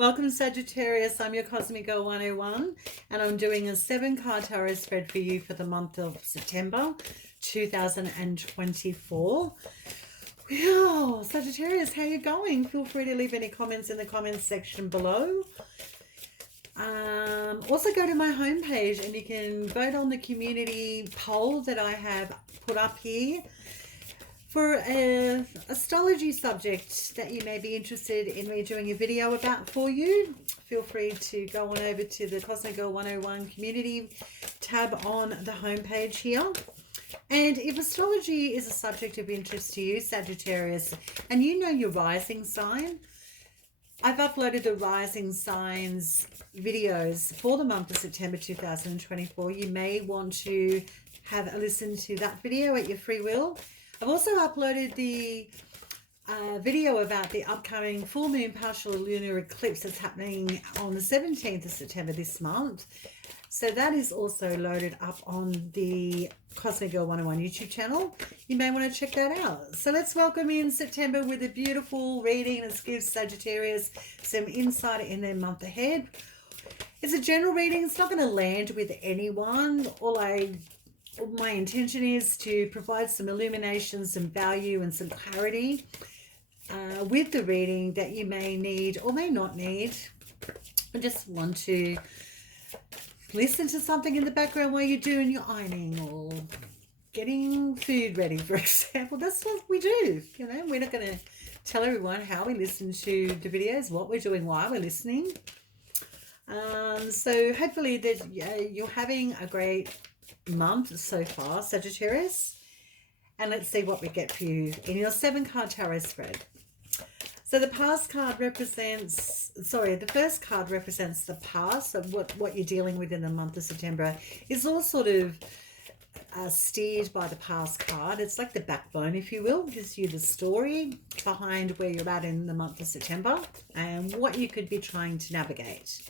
Welcome Sagittarius, I'm your Cosmic Girl 101 and I'm doing a 7-card tarot spread for you for the month of September 2024. Wow, Sagittarius, how you going? Feel free to leave any comments in the comments section below. Also go to my homepage and you can vote on the community poll that I have put up here for an astrology subject that you may be interested in me doing a video about for you. Feel free to go on over to the Cosmic Girl 101 community tab on the homepage here. And if astrology is a subject of interest to you, Sagittarius, and you know your rising sign, I've uploaded the rising signs videos for the month of September 2024. You may want to have a listen to that video at your free will. I've also uploaded the video about the upcoming full moon partial lunar eclipse that's happening on the 17th of September this month. So that is also loaded up on the Cosmic Girl 101 YouTube channel. You may want to check that out. So let's welcome in September with a beautiful reading that gives Sagittarius some insight in their month ahead. It's a general reading. It's not going to land with anyone. My intention is to provide some illumination, some value and some clarity with the reading that you may need or may not need. I just want to listen to something in the background while you're doing your ironing or getting food ready, for example. That's what we do. You know, we're not going to tell everyone how we listen to the videos, what we're doing, why we're listening. So hopefully that you're having a great month so far, Sagittarius, and let's see what we get for you in your 7-card tarot spread. So the first card represents the past of what you're dealing with in the month of September. It's all sort of steered by the past card. It's like the backbone, if you will. It gives you the story behind where you're at in the month of September and what you could be trying to navigate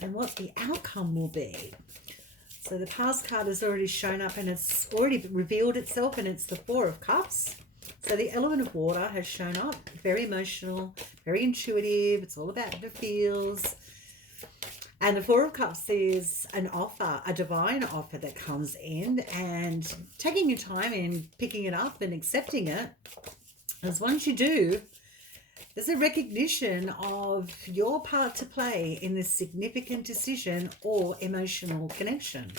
and what the outcome will be. So the past card has already shown up and it's already revealed itself, and it's the 4 of Cups. So the element of water has shown up, very emotional, very intuitive. It's all about the feels. And the 4 of Cups is an offer, a divine offer that comes in, and taking your time in picking it up and accepting it. As once you do, there's a recognition of your part to play in this significant decision or emotional connection.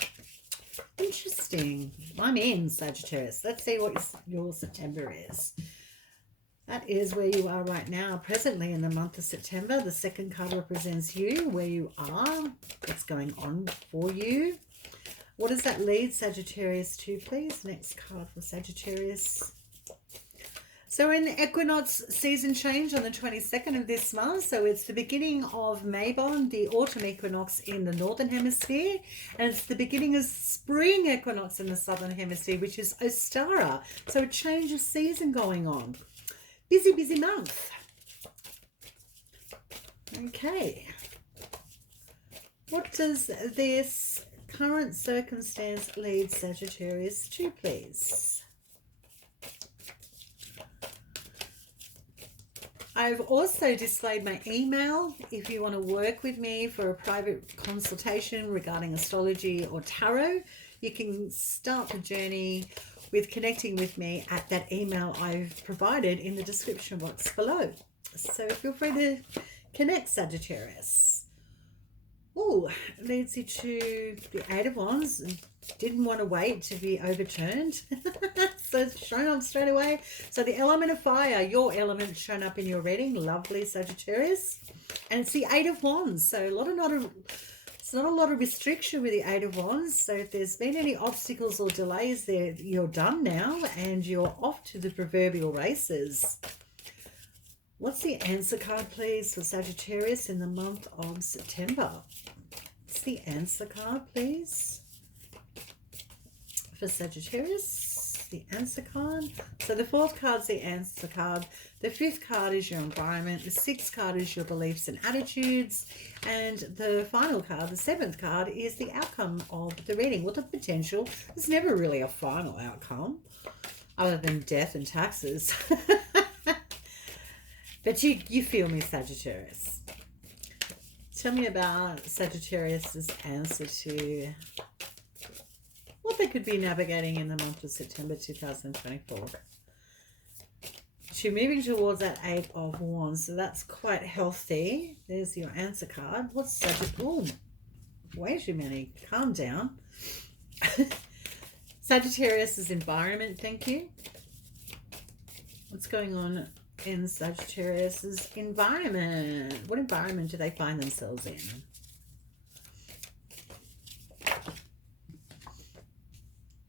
Interesting. I'm in, Sagittarius. Let's see what your September is. That is where you are right now, presently in the month of September. The 2nd card represents you, where you are, what's going on for you. What does that lead Sagittarius to, please? Next card for Sagittarius. So in the equinox season change on the 22nd of this month, so it's the beginning of Mabon, the autumn equinox in the northern hemisphere, and it's the beginning of spring equinox in the southern hemisphere, which is Ostara. So a change of season going on. Busy, busy month. Okay. What does this current circumstance lead Sagittarius to, please? I've also displayed my email if you want to work with me for a private consultation regarding astrology or tarot. You can start the journey with connecting with me at that email I've provided in the description box below. So feel free to connect, Sagittarius. Oh, leads you to the 8 of Wands. Didn't want to wait to be overturned. So it's shown up straight away. So the element of fire, your element, shown up in your reading. Lovely, Sagittarius. And it's the 8 of Wands. So it's not a lot of restriction with the 8 of Wands. So if there's been any obstacles or delays there, you're done now and you're off to the proverbial races. What's the answer card, please, for Sagittarius in the month of September? What's the answer card, please, for Sagittarius? The answer card. So the 4th card's the answer card. The 5th card is your environment. The 6th card is your beliefs and attitudes. And the final card, the 7th card, is the outcome of the reading. Well, the potential. There's never really a final outcome other than death and taxes. But you feel me, Sagittarius. Tell me about Sagittarius's answer to what they could be navigating in the month of September 2024. You're moving towards that Eight of Wands, so that's quite healthy. There's your answer card. What's Sagittarius? Oh, way too many. Calm down. Sagittarius's environment, thank you. What's going on in Sagittarius's environment? What environment do they find themselves in?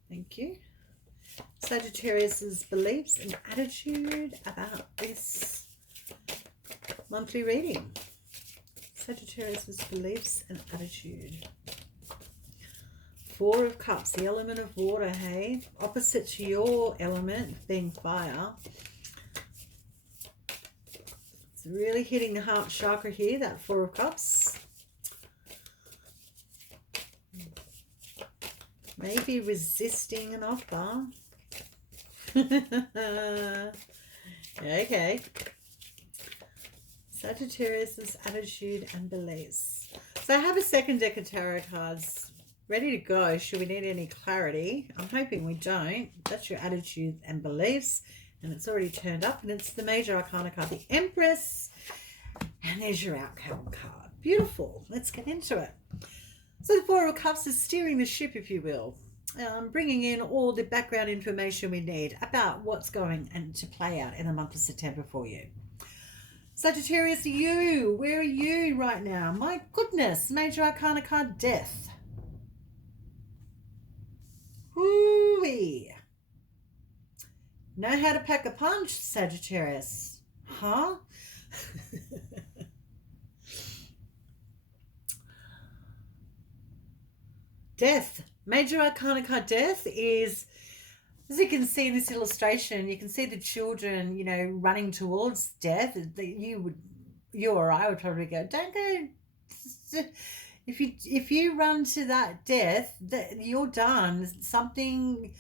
Thank you. Sagittarius's beliefs and attitude about this monthly reading. Sagittarius's beliefs and attitude. Four of Cups, the element of water, hey? Opposite to your element, being fire. It's really hitting the heart chakra here, that Four of Cups. Maybe resisting an offer. Okay. Sagittarius's attitude and beliefs. So I have a second deck of tarot cards ready to go. Should we need any clarity? I'm hoping we don't. That's your attitude and beliefs. And it's already turned up. And it's the major arcana card, the Empress. And there's your outcome card. Beautiful. Let's get into it. So the Four of Cups is steering the ship, if you will. Bringing in all the background information we need about what's going and to play out in the month of September for you. Sagittarius, you, where are you right now? My goodness, major arcana card, Death. Hoo-wee. Know how to pack a punch, Sagittarius? Huh? Death. Major arcana card, Death, is, as you can see in this illustration, you can see the children, you know, running towards death. You or I would probably go, don't go. If you run to that death, you're done. Something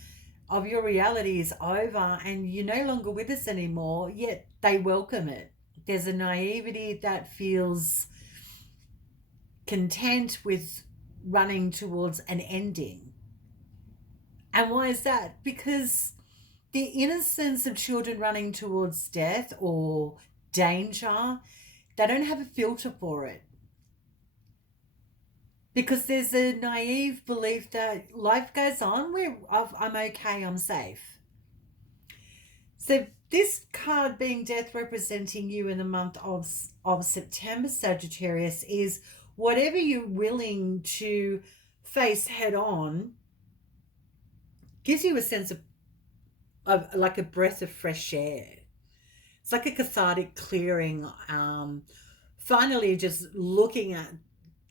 of your reality is over and you're no longer with us anymore, yet they welcome it. There's a naivety that feels content with running towards an ending. And why is that? Because the innocence of children running towards death or danger, they don't have a filter for it. Because there's a naive belief that life goes on, I'm okay, I'm safe. So this card being Death representing you in the month of September, Sagittarius, is whatever you're willing to face head on gives you a sense of like a breath of fresh air. It's like a cathartic clearing. Finally just looking at,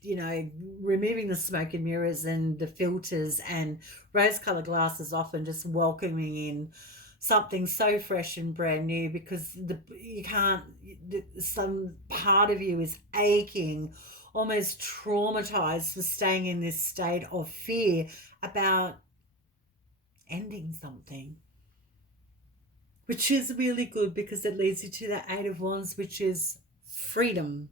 you know, removing the smoke and mirrors and the filters and rose-colored glasses off and just welcoming in something so fresh and brand new, because some part of you is aching, almost traumatized for staying in this state of fear about ending something, which is really good because it leads you to that Eight of Wands, which is freedom.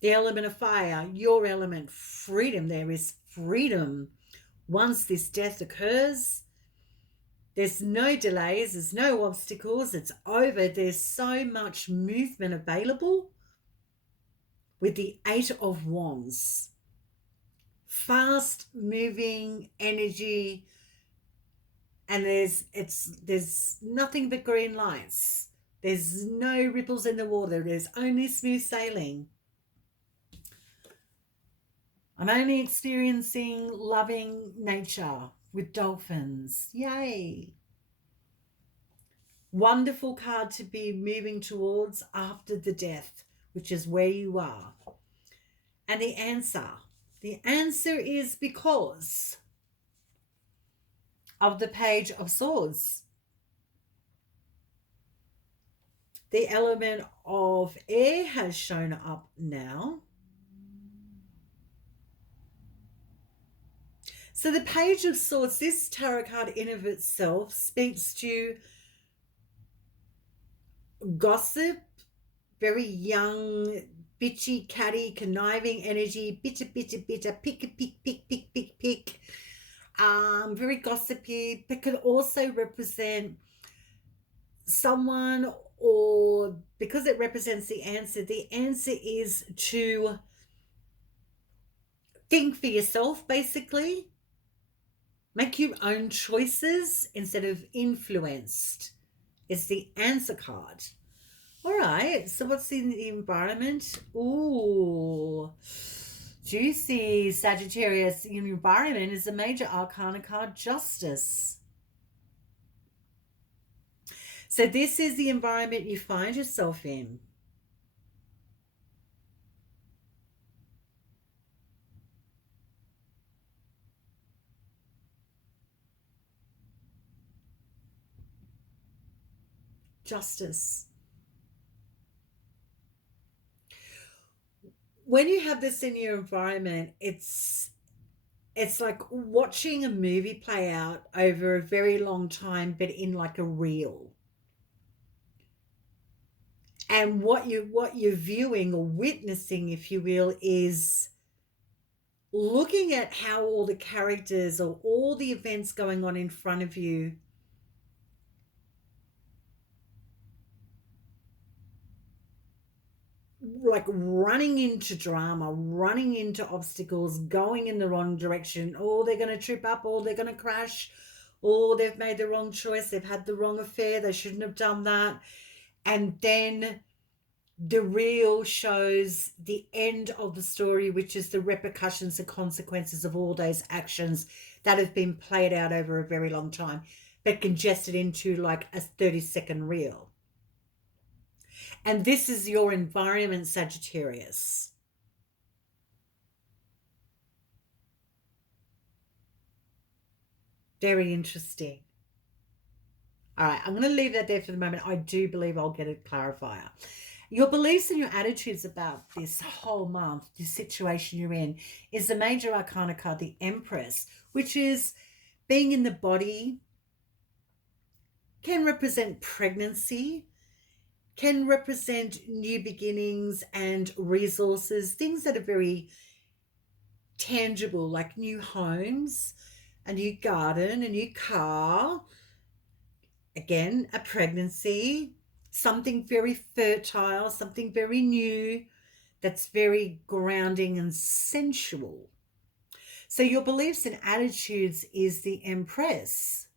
The element of fire, your element, freedom. There is freedom. Once this death occurs, there's no delays, there's no obstacles, it's over. There's so much movement available with the Eight of Wands. Fast moving energy, and there's nothing but green lights. There's no ripples in the water. There's only smooth sailing. I'm only experiencing loving nature with dolphins. Yay. Wonderful card to be moving towards after the death, which is where you are. And the answer is because of the Page of Swords. The element of air has shown up now. So the Page of Swords, this tarot card in of itself speaks to gossip, very young bitchy, catty, conniving energy, bitter, bitter, bitter, pick, pick, pick, pick, pick, pick. Very gossipy, but could also represent someone, or because it represents the answer is to think for yourself, basically. Make your own choices instead of influenced. It's the answer card. All right, so what's in the environment? Ooh, juicy. Sagittarius. In environment is a major arcana card, Justice. So this is the environment you find yourself in. Justice. When you have this in your environment, it's like watching a movie play out over a very long time, but in like a reel. And what you're viewing or witnessing, if you will, is looking at how all the characters or all the events going on in front of you like running into drama, running into obstacles, going in the wrong direction. Oh, they're going to trip up, or they're going to crash, or they've made the wrong choice, they've had the wrong affair, they shouldn't have done that. And then the reel shows the end of the story, which is the repercussions and consequences of all those actions that have been played out over a very long time, but congested into like a 30-second reel. And this is your environment, Sagittarius. Very interesting. All right, I'm going to leave that there for the moment. I do believe I'll get a clarifier. Your beliefs and your attitudes about this whole month, this situation you're in, is the major arcana card, the Empress, which is being in the body, can represent pregnancy, can represent new beginnings and resources, things that are very tangible, like new homes, a new garden, a new car, again, a pregnancy, something very fertile, something very new, that's very grounding and sensual. So your beliefs and attitudes is the Empress.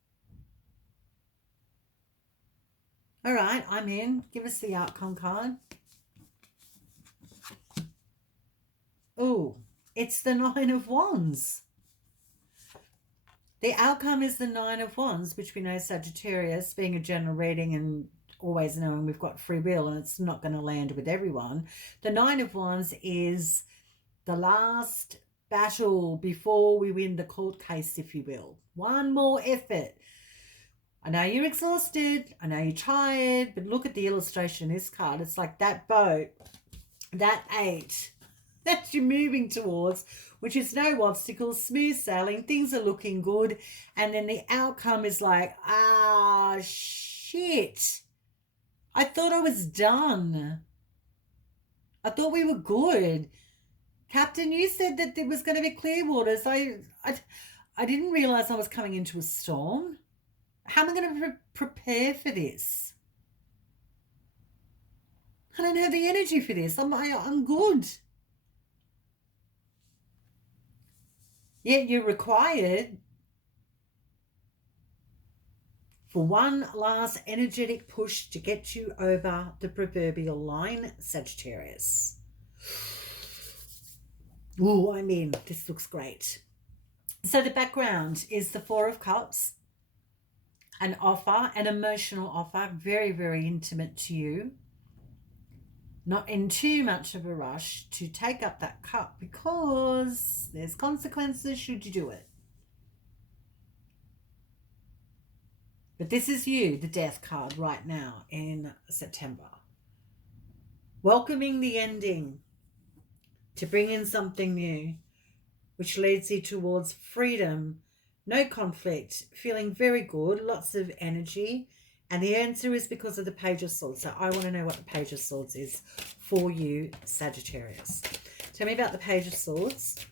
All right, I'm in. Give us the outcome card. Oh, it's the Nine of Wands. The outcome is the Nine of Wands, which we know Sagittarius, being a general reading and always knowing we've got free will and it's not going to land with everyone. The Nine of Wands is the last battle before we win the court case, if you will. One more effort. I know you're exhausted. I know you're tired, but look at the illustration in this card. It's like that boat, that 8 that you're moving towards, which is no obstacles, smooth sailing, things are looking good. And then the outcome is like, shit. I thought I was done. I thought we were good. Captain, you said that there was going to be clear waters. I didn't realize I was coming into a storm. How am I going to prepare for this? I don't have the energy for this. I'm good. Yet you're required for one last energetic push to get you over the proverbial line, Sagittarius. Oh, I'm in. This looks great. So the background is the Four of Cups, an offer, an emotional offer, very, very intimate to you. Not in too much of a rush to take up that cup because there's consequences should you do it. But this is you, the Death card right now in September. Welcoming the ending to bring in something new, which leads you towards freedom, no conflict, feeling very good, lots of energy, And the answer is because of the Page of Swords. So I want to know what the Page of Swords is for you, Sagittarius. Tell me about the Page of Swords.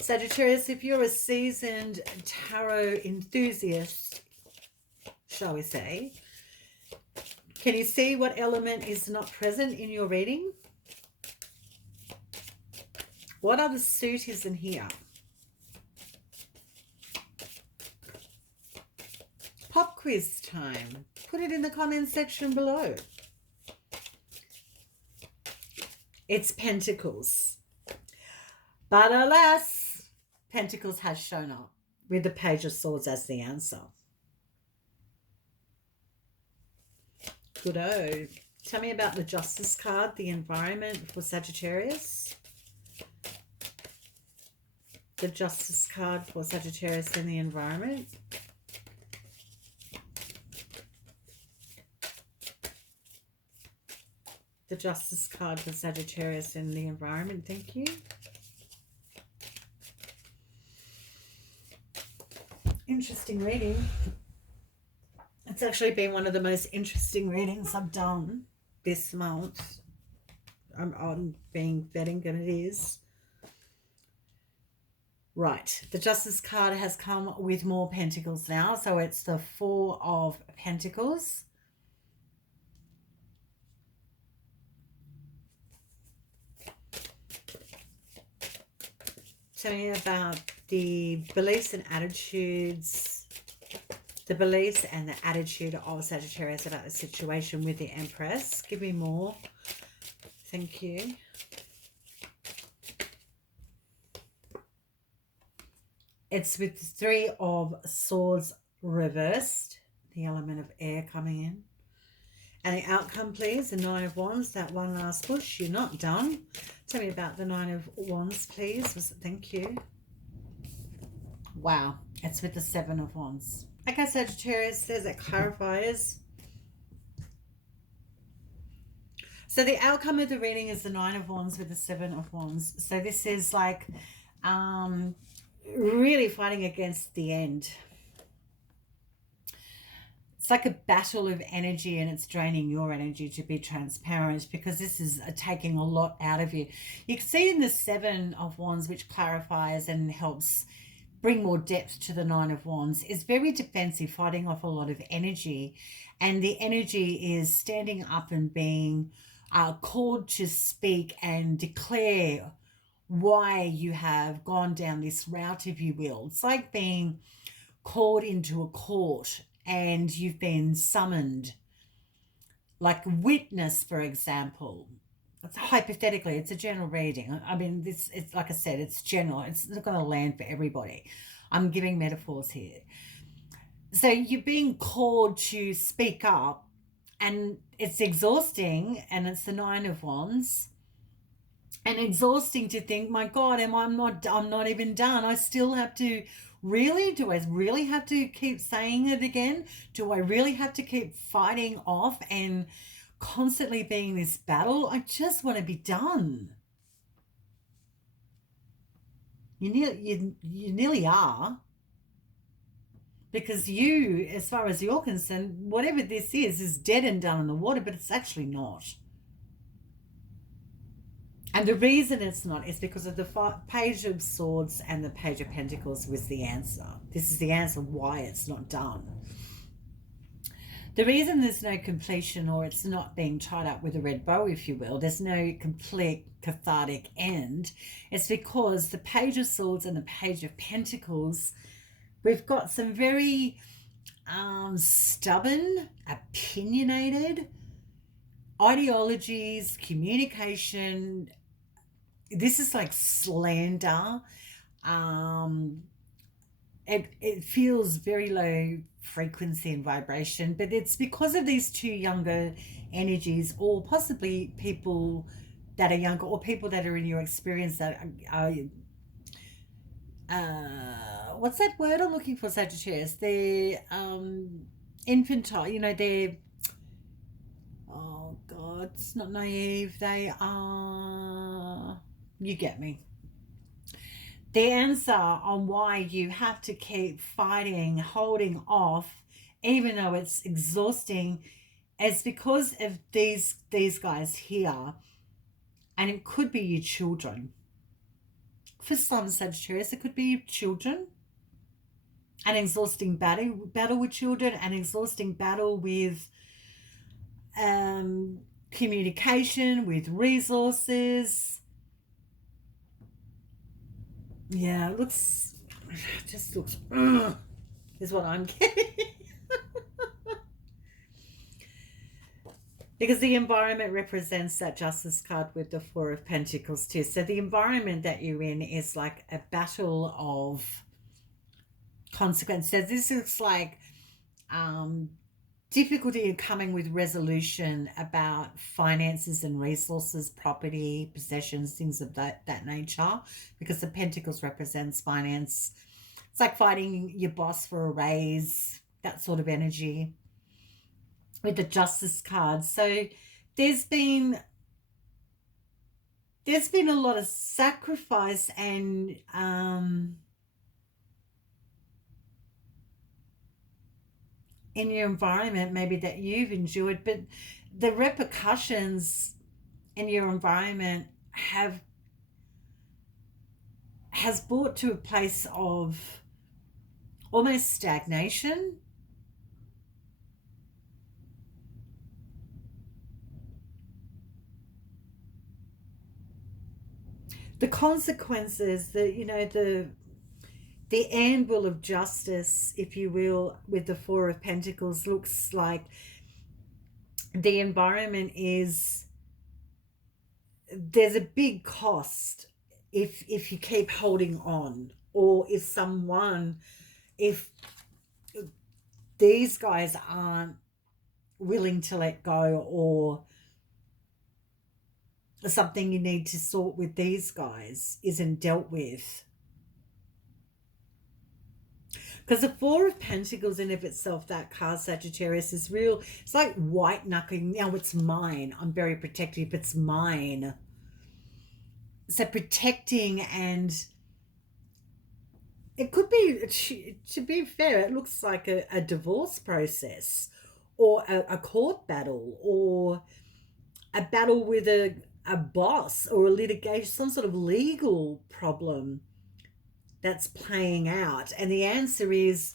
Sagittarius, if you're a seasoned tarot enthusiast, shall we say, can you see what element is not present in your reading? What other suit isn't here? Pop quiz time. Put it in the comment section below. It's Pentacles. But alas, Pentacles has shown up with the Page of Swords as the answer. Good-o. Tell me about the Justice card, the environment for Sagittarius. The Justice card for Sagittarius in the environment. The Justice card for Sagittarius in the environment. Thank you. Interesting reading. It's actually been one of the most interesting readings I've done this month. I'm being betting that it is. Right. The Justice card has come with more Pentacles now. So it's the Four of Pentacles. Tell me about the beliefs and attitudes, the beliefs and the attitude of Sagittarius about the situation with the Empress. Give me more. Thank you. It's with the Three of Swords reversed, the element of air coming in. And the outcome, please, the Nine of Wands, that one last push. You're not done. Tell me about the Nine of Wands, please. Thank you. Wow. It's with the Seven of Wands. Okay, Sagittarius says it clarifies. So the outcome of the reading is the Nine of Wands with the Seven of Wands. So this is like really fighting against the end. It's like a battle of energy, and it's draining your energy, to be transparent, because this is taking a lot out of you. You can see in the Seven of Wands, which clarifies and helps bring more depth to the Nine of Wands, is very defensive, fighting off a lot of energy. And the energy is standing up and being called to speak and declare why you have gone down this route, if you will. It's like being called into a court and you've been summoned, like a witness, for example. It's hypothetically, it's a general reading. I mean, it's like I said, it's general. It's not going to land for everybody. I'm giving metaphors here. So you're being called to speak up, and it's exhausting, and it's the Nine of Wands. And exhausting to think, my God, I'm not even done. I still have to. Really? Do I really have to keep saying it again? Do I really have to keep fighting off and constantly being this battle? I just want to be done. You nearly are. Because you, as far as you're concerned, whatever this is dead and done in the water, but it's actually not. And the reason it's not is because of the Page of Swords and the Page of Pentacles was the answer. This is the answer why it's not done. The reason there's no completion, or it's not being tied up with a red bow, if you will, there's no complete cathartic end, it's because the Page of Swords and the Page of Pentacles, we've got some very stubborn, opinionated ideologies, communication. This is like slander. It feels very low frequency and vibration, but it's because of these two younger energies, or possibly people that are younger, or people that are in your experience that are what's that word I'm looking for, Sagittarius? They're infantile, they're, oh God, it's not naive. They are, you get me. The answer on why you have to keep fighting, holding off, even though it's exhausting, is because of these guys here, and it could be your children. For some Sagittarius, it could be your children. An exhausting battle with children, an exhausting battle with um, communication, with resources. Yeah, it looks, just looks, is what I'm getting. Because the environment represents that Justice card with the Four of Pentacles too. So the environment that you're in is like a battle of consequence. So this looks like difficulty in coming with resolution about finances and resources, property, possessions, things of that nature, because the Pentacles represents finance. It's like fighting your boss for a raise, that sort of energy with the Justice card. So there's been a lot of sacrifice and in your environment maybe that you've endured, but the repercussions in your environment has brought to a place of almost stagnation. The consequences, the anvil of justice, if you will, with the Four of Pentacles, looks like the environment is, there's a big cost if you keep holding on, or if these guys aren't willing to let go, or something you need to sort with these guys isn't dealt with. Because the Four of Pentacles in of itself, that card Sagittarius, is real. It's like white knuckling. Now it's mine. I'm very protective. It's mine. So protecting, and it could be, to be fair, it looks like a divorce process, or a court battle, or a battle with a boss, or a litigation, some sort of legal problem that's playing out. And the answer is,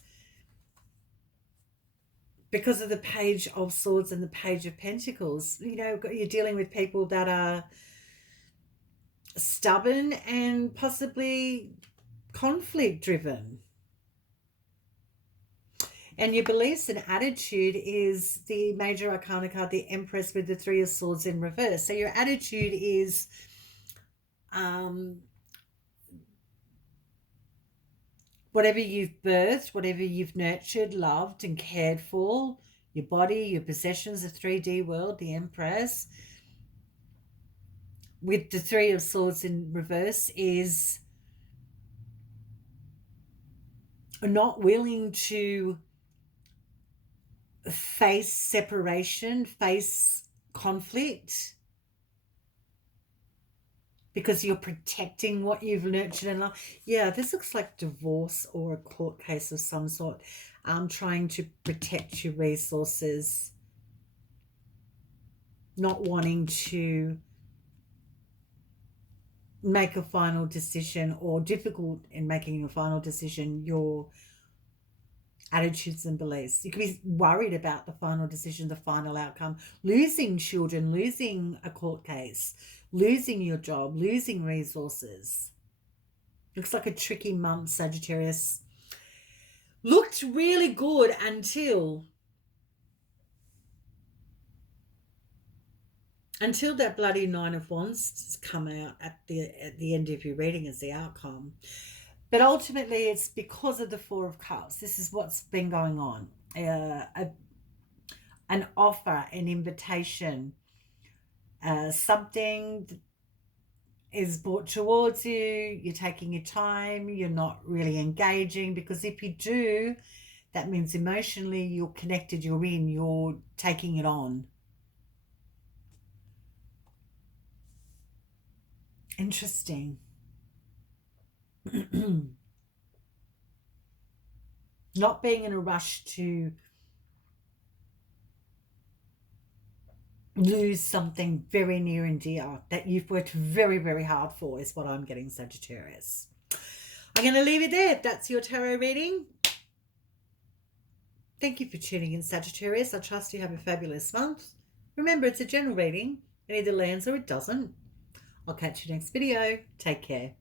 because of the Page of Swords and the Page of Pentacles, you're dealing with people that are stubborn and possibly conflict driven. And your beliefs and attitude is the Major Arcana card, the Empress, with the Three of Swords in reverse. So your attitude is whatever you've birthed, whatever you've nurtured, loved, and cared for, your body, your possessions, the 3D world, the Empress, with the Three of Swords in reverse, is not willing to face separation, face conflict, because you're protecting what you've nurtured and loved. Yeah, this looks like divorce or a court case of some sort. Trying to protect your resources, not wanting to make a final decision, or difficult in making a final decision, your attitudes and beliefs. You could be worried about the final decision, the final outcome, losing children, losing a court case, losing your job, losing resources. Looks like a tricky month, Sagittarius. Looked really good until that bloody Nine of Wands come out at the end of your reading as the outcome. But ultimately, it's because of the Four of Cups. This is what's been going on. An offer, an invitation, something is brought towards you. You're taking your time. You're not really engaging, because if you do, that means emotionally you're connected, you're taking it on. Interesting. Not being in a rush to lose something very near and dear that you've worked very, very hard for is what I'm getting, Sagittarius. I'm going to leave it there. That's your tarot reading. Thank you for tuning in, Sagittarius. I trust you have a fabulous month. Remember, it's a general reading. It either lands or it doesn't. I'll catch you next video. Take care.